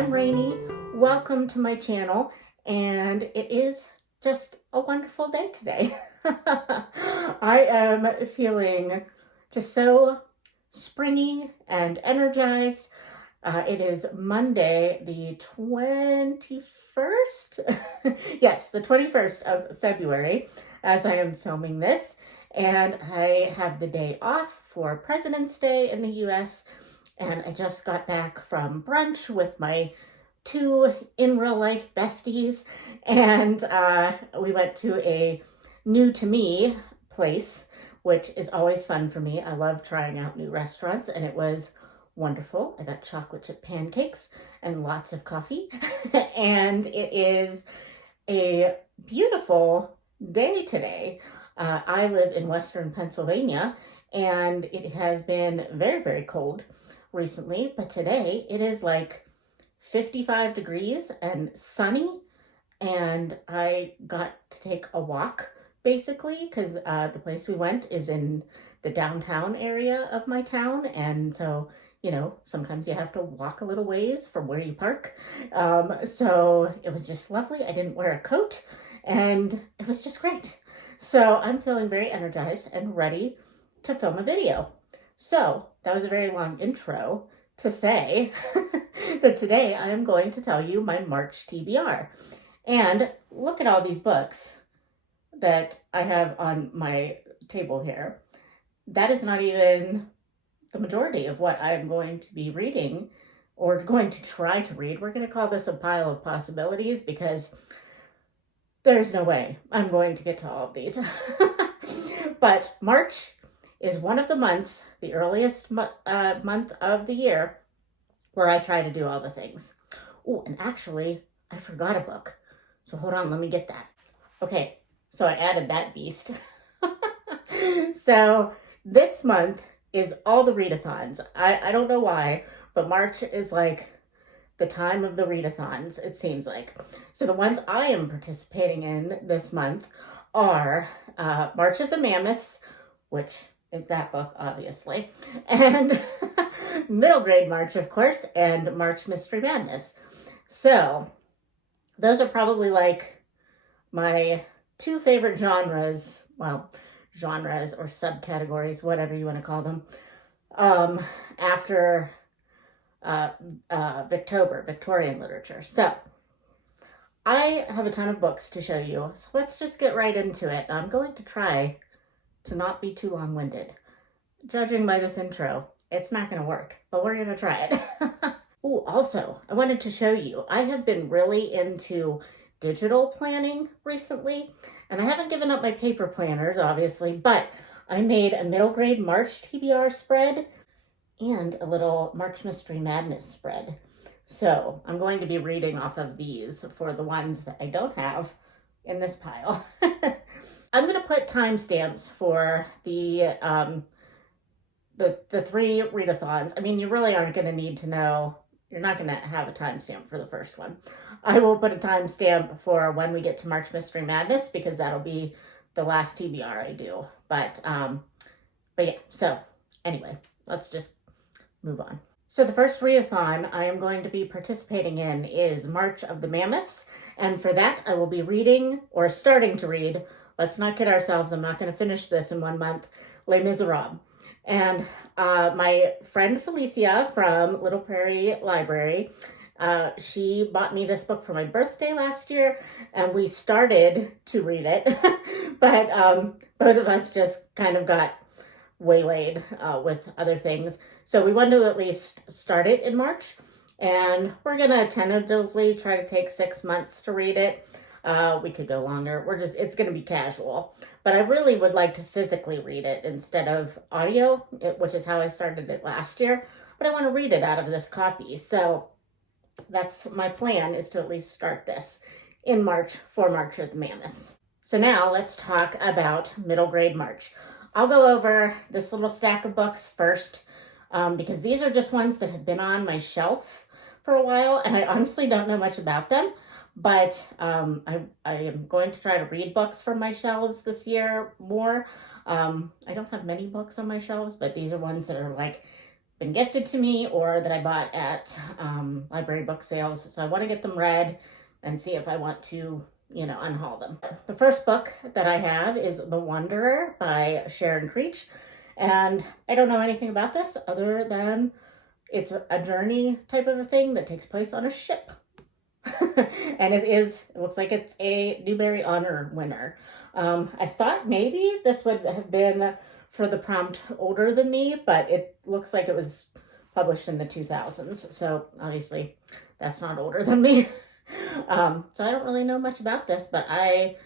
I'm Rainy. Welcome to my channel, and it is just a wonderful day today. I am feeling just so springy and energized. It is Monday, the 21st. Yes, the 21st of February, as I am filming this, and I have the day off for President's Day in the US. And I just got back from brunch with my two in real life besties, and we went to a new to me place, which is always fun for me. I love trying out new restaurants, and it was wonderful. I got chocolate chip pancakes and lots of coffee, and it is a beautiful day today. I live in Western Pennsylvania, and it has been very, very cold recently, but today it is like 55 degrees and sunny, and I got to take a walk basically because the place we went is in the downtown area of my town, and so sometimes you have to walk a little ways from where you park. So it was just lovely. I didn't wear a coat, and it was just great. So I'm feeling very energized and ready to film a video. So that was a very long intro to say that today I am going to tell you my March TBR. And look at all these books that I have on my table here. That is not even the majority of what I'm going to be reading or going to try to read. We're going to call this a pile of possibilities because there's no way I'm going to get to all of these. But March is one of the months, the earliest month of the year, where I try to do all the things. Oh, and actually, I forgot a book. So hold on, let me get that. Okay, so I added that beast. So this month is all the readathons. I don't know why, but March is like the time of the readathons, it seems like. So the ones I am participating in this month are March of the Mammoths, which is that book, obviously, and Middle Grade March, of course, and March Mystery Madness. So those are probably like my two favorite genres, well, genres or subcategories, whatever you want to call them, after Victorian literature. So I have a ton of books to show you, so let's just get right into it. I'm going to try to not be too long-winded. Judging by this intro, it's not going to work, but we're going to try it. Oh, also, I wanted to show you, I have been really into digital planning recently, and I haven't given up my paper planners, obviously, but I made a middle grade March TBR spread and a little March Mystery Madness spread. So I'm going to be reading off of these for the ones that I don't have in this pile. I'm going to put timestamps for the three readathons. I mean, you really aren't going to need to know. You're not going to have a timestamp for the first one. I will put a timestamp for when we get to March Mystery Madness because that'll be the last TBR I do. But yeah, so anyway, let's just move on. So the first readathon I am going to be participating in is March of the Mammoths. And for that, I will be reading or starting to read, let's not kid ourselves, I'm not going to finish this in 1 month, Les Miserables. And my friend Felicia from Little Prairie Library, she bought me this book for my birthday last year, and we started to read it, but both of us just kind of got waylaid with other things. So we wanted to at least start it in March, and we're going to tentatively try to take 6 months to read it. We could go longer. It's going to be casual. But I really would like to physically read it instead of audio, which is how I started it last year. But I want to read it out of this copy. So that's my plan, is to at least start this in March for March of the Mammoths. So now let's talk about middle grade March. I'll go over this little stack of books first because these are just ones that have been on my shelf for a while, and I honestly don't know much about them. But I am going to try to read books from my shelves this year more. I don't have many books on my shelves, but these are ones that are like been gifted to me or that I bought at library book sales. So I want to get them read and see if I want to, unhaul them. The first book that I have is The Wanderer by Sharon Creech. And I don't know anything about this other than it's a journey type of a thing that takes place on a ship. And it looks like it's a Newbery Honor winner. I thought maybe this would have been for the prompt older than me, but it looks like it was published in the 2000s. So obviously that's not older than me. So I don't really know much about this, but I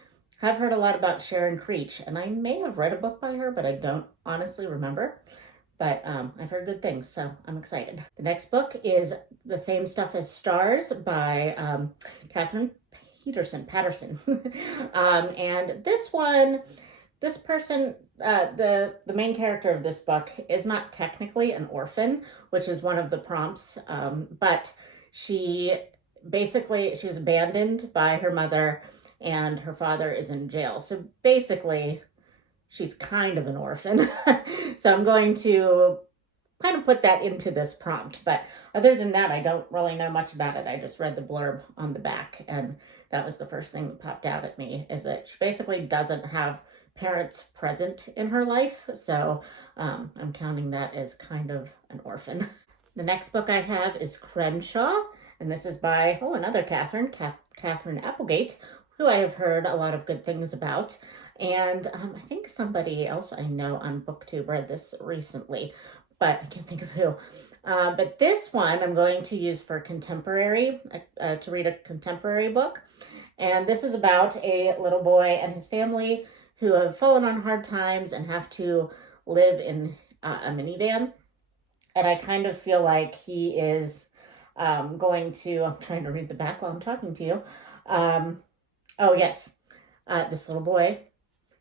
have heard a lot about Sharon Creech, and I may have read a book by her, but I don't honestly remember. But I've heard good things, so I'm excited. The next book is The Same Stuff as Stars by Catherine Patterson. And this person, the main character of this book is not technically an orphan, which is one of the prompts, but she was abandoned by her mother and her father is in jail. So basically, she's kind of an orphan. So I'm going to kind of put that into this prompt. But other than that, I don't really know much about it. I just read the blurb on the back, and that was the first thing that popped out at me, is that she basically doesn't have parents present in her life. So I'm counting that as kind of an orphan. The next book I have is Crenshaw, and this is by, another Catherine Applegate, who I have heard a lot of good things about. And I think somebody else I know on BookTube read this recently, but I can't think of who. But this one I'm going to use for contemporary, to read a contemporary book. And this is about a little boy and his family who have fallen on hard times and have to live in a minivan. And I kind of feel like he is I'm trying to read the back while I'm talking to you. This little boy,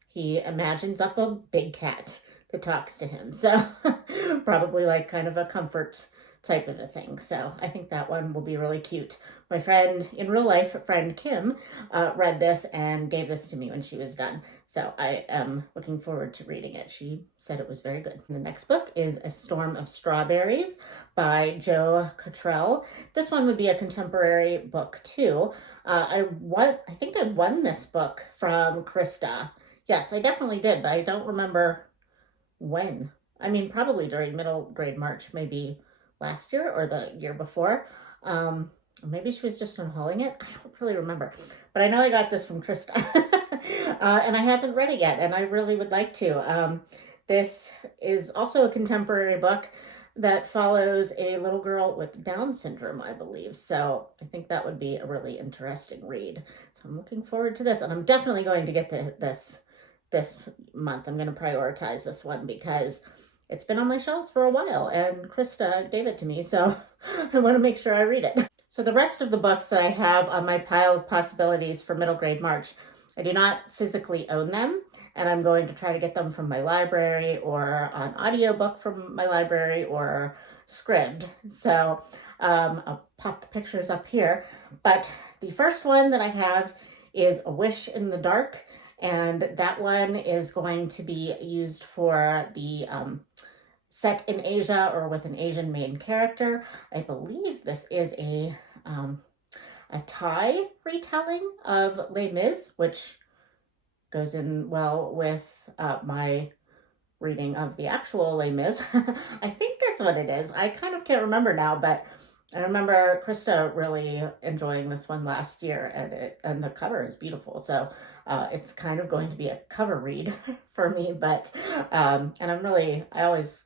he imagines up a big cat that talks to him. So probably like kind of a comfort type of a thing. So I think that one will be really cute. My friend, in real life, friend Kim, read this and gave this to me when she was done. So I am looking forward to reading it. She said it was very good. And the next book is A Storm of Strawberries by Jo Cottrell. This one would be a contemporary book too. I think I won this book from Krista. Yes, I definitely did, but I don't remember when. I mean, probably during middle grade March, maybe last year or the year before. Maybe she was just unhauling it. I don't really remember. But I know I got this from Krista. And I haven't read it yet, and I really would like to. This is also a contemporary book that follows a little girl with Down syndrome, I believe. So I think that would be a really interesting read. So I'm looking forward to this, and I'm definitely going to get this month. I'm going to prioritize this one because it's been on my shelves for a while, and Krista gave it to me, so I want to make sure I read it. So the rest of the books that I have on my pile of possibilities for middle grade March, I do not physically own them, and I'm going to try to get them from my library or an audiobook from my library or Scribd. So I'll pop the pictures up here. But the first one that I have is A Wish in the Dark, and that one is going to be used for the set in Asia or with an Asian main character. I believe this is a Thai retelling of Les Mis, which goes in well with my reading of the actual Les Mis. I think that's what it is. I kind of can't remember now, but I remember Krista really enjoying this one last year, and the cover is beautiful. So it's kind of going to be a cover read for me, but and I always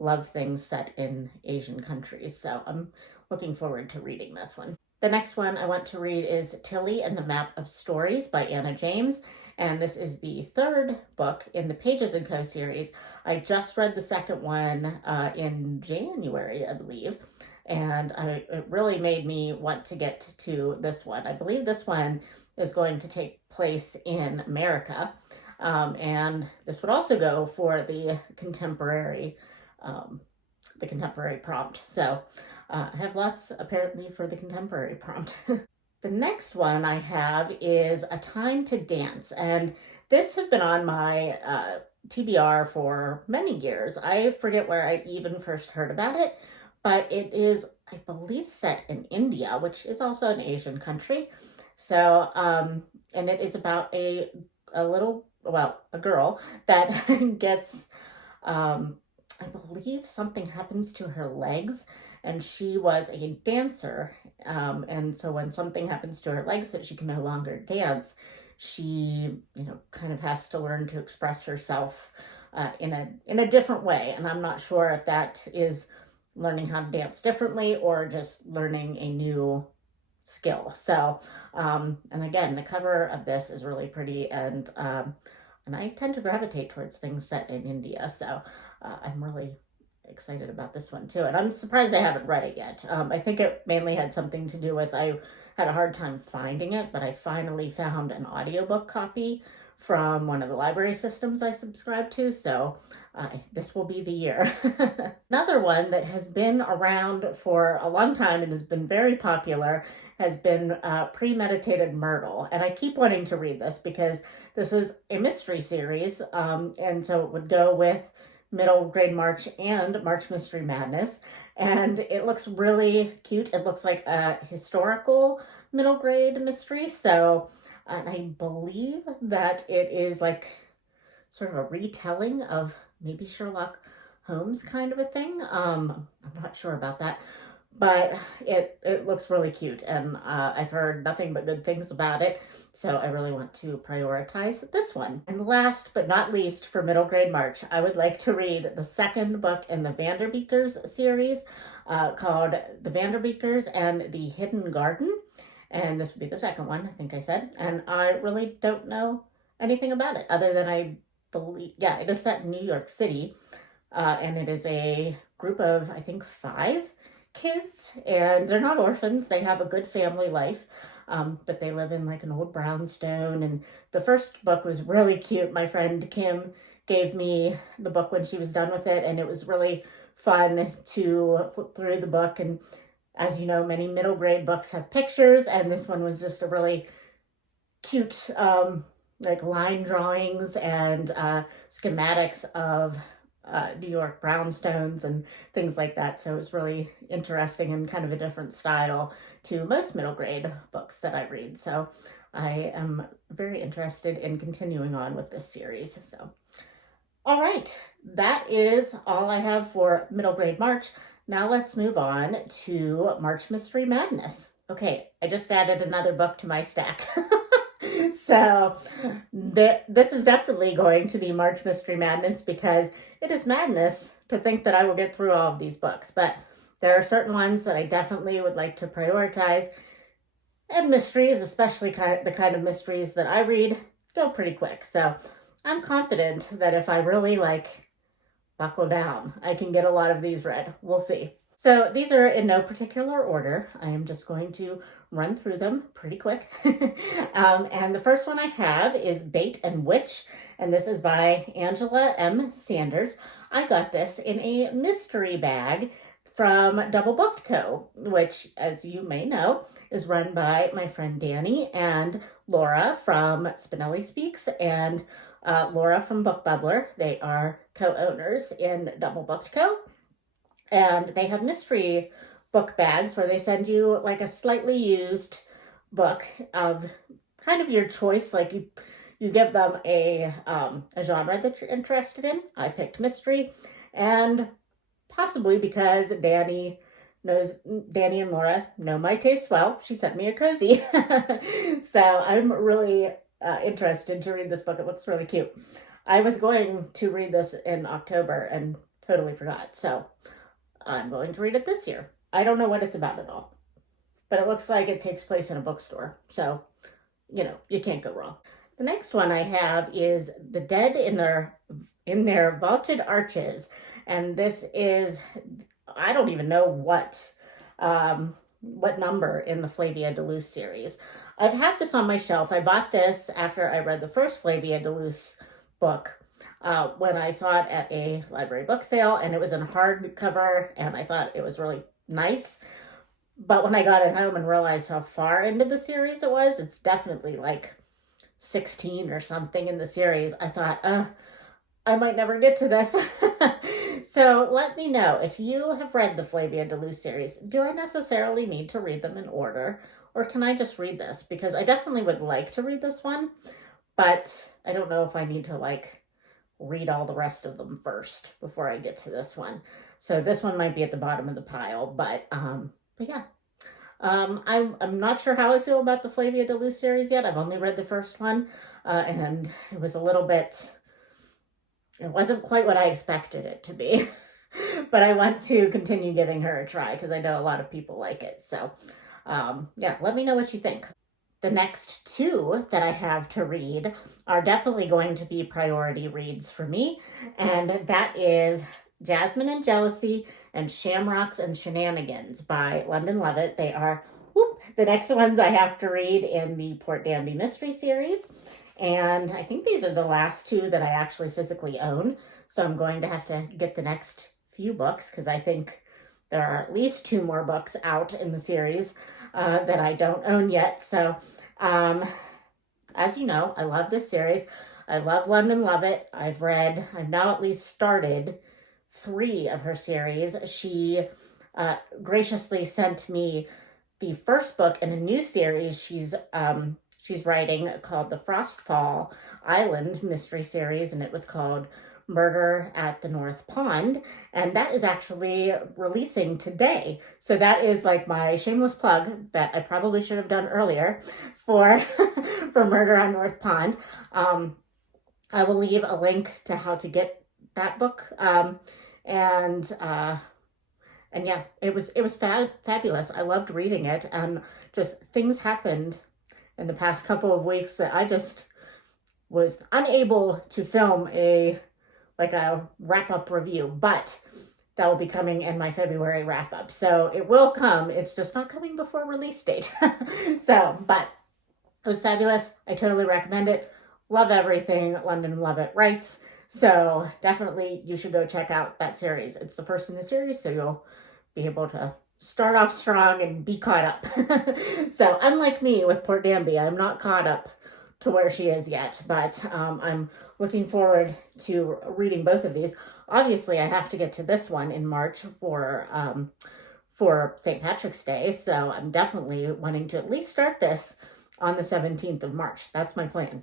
love things set in Asian countries. So I'm looking forward to reading this one. The next one I want to read is Tilly and the Map of Stories by Anna James. And this is the third book in the Pages & Co. series. I just read the second one in January, I believe. And it really made me want to get to this one. I believe this one is going to take place in America. And this would also go for the contemporary prompt. So I have lots apparently for the contemporary prompt. The next one I have is A Time to Dance, and this has been on my TBR for many years. I forget where I even first heard about it, but it is, I believe, set in India, which is also an Asian country. So, and it is about a little, well, a girl that gets, um, I believe something happens to her legs, and she was a dancer. And so when something happens to her legs that she can no longer dance, she, kind of has to learn to express herself in a different way. And I'm not sure if that is learning how to dance differently or just learning a new skill. So, and again, the cover of this is really pretty, and I tend to gravitate towards things set in India. So, I'm really excited about this one too. And I'm surprised I haven't read it yet. I think it mainly had something to do with I had a hard time finding it, but I finally found an audiobook copy from one of the library systems I subscribe to. So this will be the year. Another one that has been around for a long time and has been very popular has been Premeditated Myrtle. And I keep wanting to read this because this is a mystery series. And so it would go with Middle Grade March and March Mystery Madness. And it looks really cute. It looks like a historical middle grade mystery. So I believe that it is like sort of a retelling of maybe Sherlock Holmes kind of a thing. I'm not sure about that, but it looks really cute, and I've heard nothing but good things about it. So I really want to prioritize this one. And last but not least, for Middle Grade March, I would like to read the second book in the Vanderbeekers series called The Vanderbeekers and the Hidden Garden. And this would be the second one, I think I said. And I really don't know anything about it other than I believe, yeah, it is set in New York City. And it is a group of, I think, 5 kids. And they're not orphans. They have a good family life. But they live in like an old brownstone. And the first book was really cute. My friend Kim gave me the book when she was done with it. And it was really fun to flip through the book. And as you know, many middle grade books have pictures, and this one was just a really cute, like line drawings and schematics of New York brownstones and things like that. So it was really interesting and kind of a different style to most middle grade books that I read. So I am very interested in continuing on with this series. So, all right, that is all I have for Middle Grade March. Now let's move on to March Mystery Madness. Okay, I just added another book to my stack. So this is definitely going to be March Mystery Madness because it is madness to think that I will get through all of these books. But there are certain ones that I definitely would like to prioritize. And mysteries, especially the kind of mysteries that I read, go pretty quick. So I'm confident that if I really buckle down, I can get a lot of these read. We'll see. So these are in no particular order. I am just going to run through them pretty quick. And the first one I have is Bait and Witch, and this is by Angela M. Sanders. I got this in a mystery bag from Double Booked Co., which, as you may know, is run by my friend Danny and Laura from Spinelli Speaks and Laura from Book Bubbler. They are co-owners in Double Booked Co. And they have mystery book bags where they send you like a slightly used book of kind of your choice. Like you give them a genre that you're interested in. I picked mystery, and possibly because Danny and Laura know my taste well, she sent me a cozy. So I'm really interested to read this book. It looks really cute. I was going to read this in October and totally forgot. So I'm going to read it this year. I don't know what it's about at all, but it looks like it takes place in a bookstore. So, you can't go wrong. The next one I have is The Dead in Their Vaulted Arches. And this is, I don't even know what number in the Flavia de Luce series. I've had this on my shelf. I bought this after I read the first Flavia de Luce book when I saw it at a library book sale, and it was in hardcover, and I thought it was really nice. But when I got it home and realized how far into the series it was, it's definitely like 16 or something in the series. I thought, I might never get to this. So let me know if you have read the Flavia de Luce series. Do I necessarily need to read them in order, or can I just read this? Because I definitely would like to read this one, but I don't know if I need to like read all the rest of them first before I get to this one. So this one might be at the bottom of the pile, but yeah. I'm not sure how I feel about the Flavia de Luce series yet. I've only read the first one, and it was a little bit, it wasn't quite what I expected it to be. But I want to continue giving her a try because I know a lot of people like it. So, yeah, let me know what you think. The next two that I have to read are definitely going to be priority reads for me, and that is Jasmine and Jealousy and Shamrocks and Shenanigans by London Levitt. They are the next ones I have to read in the Port Danby Mystery Series, and I think these are the last two that I actually physically own, so I'm going to have to get the next few books because I think there are at least two more books out in the series that I don't own yet. So, as you know, I love this series. I love London Levitt. I've now at least started 3 of her series. She graciously sent me the first book in a new series she's writing called the Frostfall Island Mystery Series, and it was called Murder at the North Pond, and that is actually releasing today. So that is like my shameless plug that I probably should have done earlier for for Murder on North Pond. I will leave a link to how to get that book, and yeah, it was fabulous. I loved reading it, and just things happened in the past couple of weeks that I just was unable to film a wrap-up review, but that will be coming in my February wrap-up. So it will come. It's just not coming before release date. So, but it was fabulous. I totally recommend it. Love everything London Levitt writes. So definitely you should go check out that series. It's the first in the series, so you'll be able to start off strong and be caught up. So unlike me with Port Danby, I'm not caught up to where she is yet, but I'm looking forward to reading both of these. Obviously, I have to get to this one in March for St. Patrick's Day, so I'm definitely wanting to at least start this on the 17th of March. That's my plan.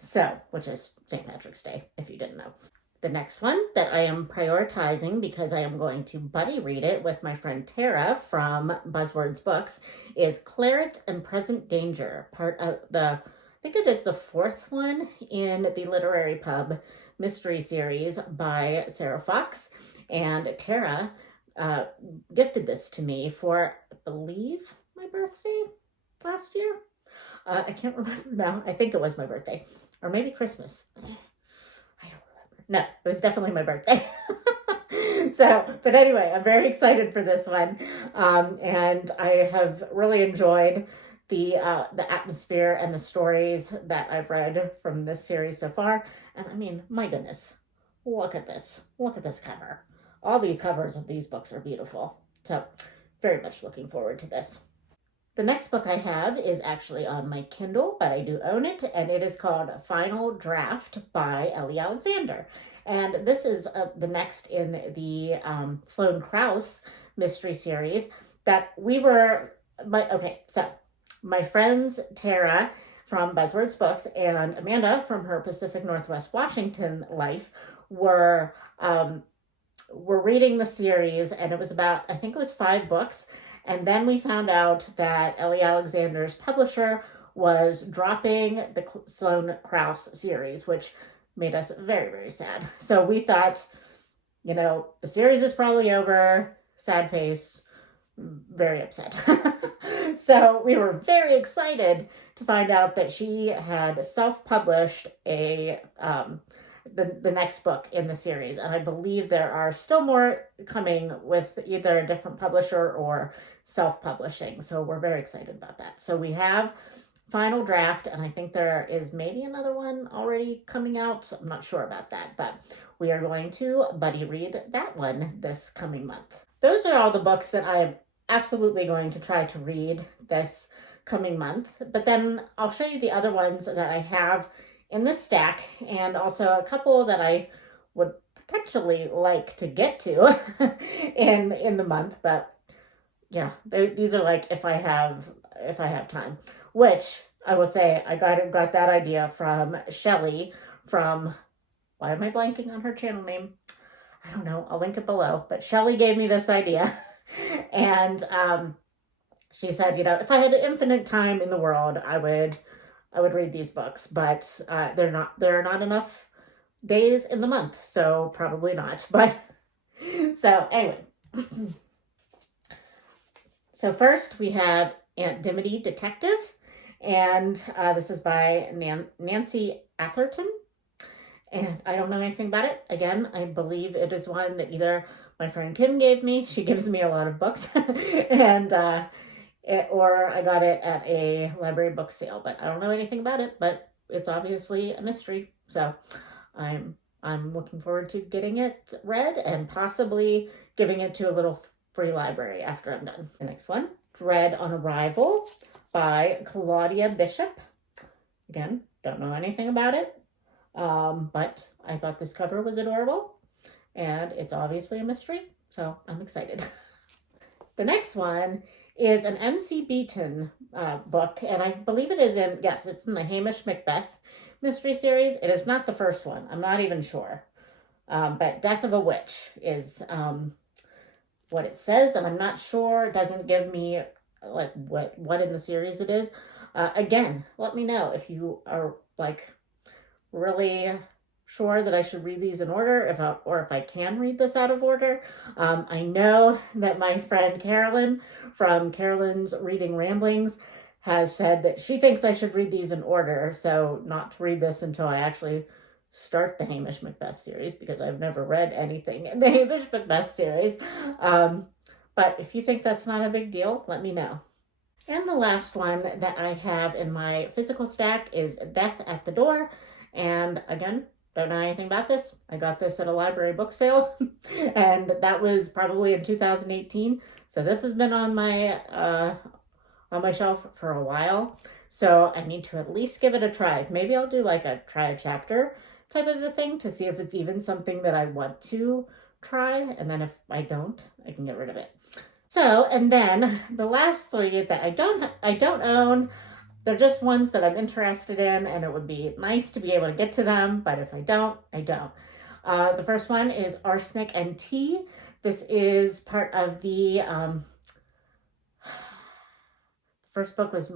So, which is St. Patrick's Day, if you didn't know. The next one that I am prioritizing because I am going to buddy read it with my friend Tara from Buzzwords Books is Claret and Present Danger, part of I think it is the 4th one in the Literary Pub mystery series by Sarah Fox. And Tara gifted this to me for, I believe, my birthday last year. I can't remember now. I think it was my birthday. Or maybe Christmas. I don't remember. No, it was definitely my birthday. So, but anyway, I'm very excited for this one. And I have really enjoyed the atmosphere and the stories that I've read from this series so far. And I mean, my goodness, look at this. Look at this cover. All the covers of these books are beautiful. So very much looking forward to this. The next book I have is actually on my Kindle, but I do own it, and it is called Final Draft by Ellie Alexander. And this is the next in the Sloane Krause mystery series that my friends Tara from Buzzwords Books and Amanda from her Pacific Northwest Washington life were reading the series, and it was about, I think it was 5 books. And then we found out that Ellie Alexander's publisher was dropping the Sloane Krause series, which made us very, very sad. So we thought, the series is probably over, sad face, very upset. So we were very excited to find out that she had self-published the next book in the series. And I believe there are still more coming with either a different publisher or self-publishing. So we're very excited about that. So we have Final Draft, and I think there is maybe another one already coming out. I'm not sure about that, but we are going to buddy read that one this coming month. Those are all the books that I'm absolutely going to try to read this coming month. But then I'll show you the other ones that I have in this stack, and also a couple that I would potentially like to get to in the month. But yeah, these are like if I have time, which I will say I got that idea from Shelly from, why am I blanking on her channel name? I don't know. I'll link it below. But Shelly gave me this idea, and she said, if I had infinite time in the world, I would read these books, but there are not enough days in the month, so probably not. But so anyway, so first we have Aunt Dimity Detective, and this is by Nancy Atherton. And I don't know anything about it. Again, I believe it is one that either my friend Kim gave me. She gives me a lot of books, and or I got it at a library book sale. But I don't know anything about it. But it's obviously a mystery, so I'm looking forward to getting it read and possibly giving it to a little free library after I'm done. The next one, Dread on Arrival by Claudia Bishop. Again, don't know anything about it. But I thought this cover was adorable, and it's obviously a mystery, so I'm excited. The next one is an MC Beaton book, and I believe it is it's in the Hamish Macbeth mystery series. It is not the first one. I'm not even sure. But Death of a Witch is what it says, and I'm not sure. It doesn't give me like what in the series it is. Again, let me know if you are like really sure that I should read these in order, if I can read this out of order. I know that my friend Carolyn from Carolyn's Reading Ramblings has said that she thinks I should read these in order, so not to read this until I actually start the Hamish Macbeth series, because I've never read anything in the Hamish Macbeth series. But if you think that's not a big deal, let me know. And the last one that I have in my physical stack is Death at the Door. And again, don't know anything about this. I got this at a library book sale, and that was probably in 2018. So this has been on my shelf for a while. So I need to at least give it a try. Maybe I'll do like a try a chapter type of a thing to see if it's even something that I want to try. And then if I don't, I can get rid of it. So, and then the last three that I don't own, they're just ones that I'm interested in, and it would be nice to be able to get to them, but if I don't, I don't. The first one is Arsenic and Tea. This is part of the first book was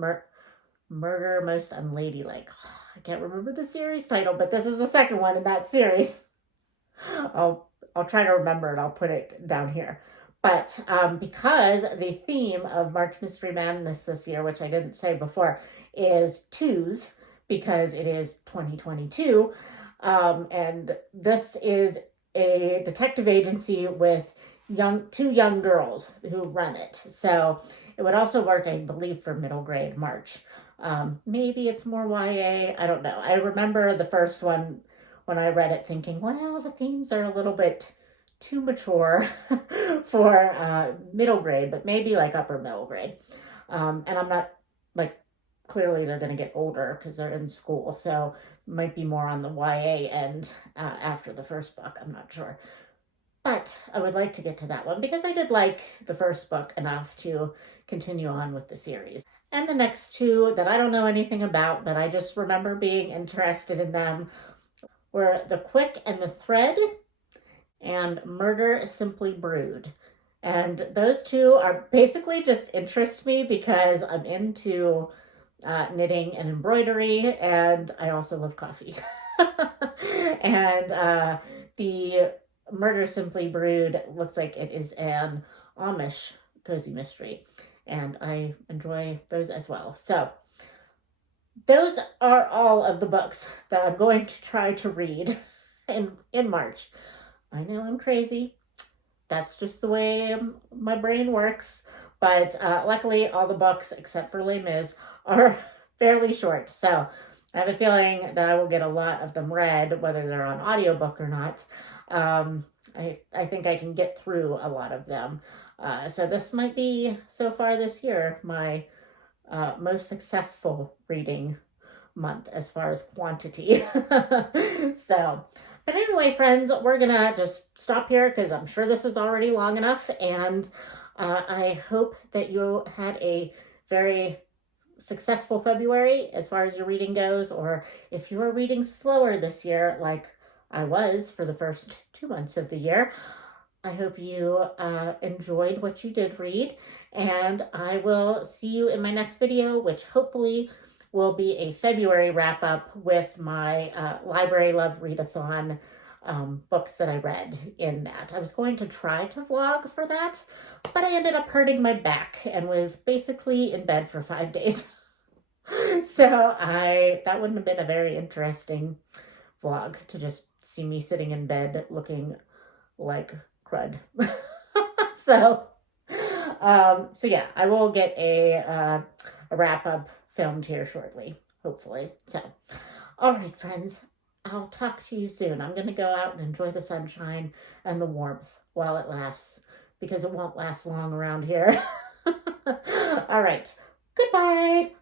Murder Most Unladylike. I can't remember the series title, but this is the second one in that series. I'll try to remember it. I'll put it down here. But because the theme of March Mystery Madness this year, which I didn't say before, is twos, because it is 2022, and this is a detective agency with two young girls who run it. So it would also work, I believe, for middle grade March. Maybe it's more YA. I don't know. I remember the first one when I read it thinking, well, the themes are a little bit too mature for middle grade, but maybe like upper middle grade. And I'm not like, clearly they're going to get older because they're in school. So it might be more on the YA end after the first book. I'm not sure. But I would like to get to that one because I did like the first book enough to continue on with the series. And the next two that I don't know anything about, but I just remember being interested in them, were The Quick and the Thread and Murder Simply Brewed. And those two are basically just interest me because I'm into knitting and embroidery, and I also love coffee. And the Murder Simply Brewed looks like it is an Amish cozy mystery, and I enjoy those as well. So those are all of the books that I'm going to try to read in March. I know I'm crazy. That's just the way my brain works. But luckily, all the books, except for Les Mis, are fairly short. So I have a feeling that I will get a lot of them read, whether they're on audiobook or not. I think I can get through a lot of them. So this might be, so far this year, my most successful reading month as far as quantity. So, But anyway, friends, we're gonna just stop here because I'm sure this is already long enough. And I hope that you had a very successful February as far as your reading goes, or if you're reading slower this year, like I was for the first 2 months of the year, I hope you enjoyed what you did read, and I will see you in my next video, which hopefully will be a February wrap up with my Library Love Readathon books that I read in that. I was going to try to vlog for that, but I ended up hurting my back and was basically in bed for 5 days. So that wouldn't have been a very interesting vlog to just see me sitting in bed looking like crud. so yeah, I will get a wrap up filmed here shortly, hopefully. So, all right, friends, I'll talk to you soon. I'm going to go out and enjoy the sunshine and the warmth while it lasts, because it won't last long around here. All right, goodbye.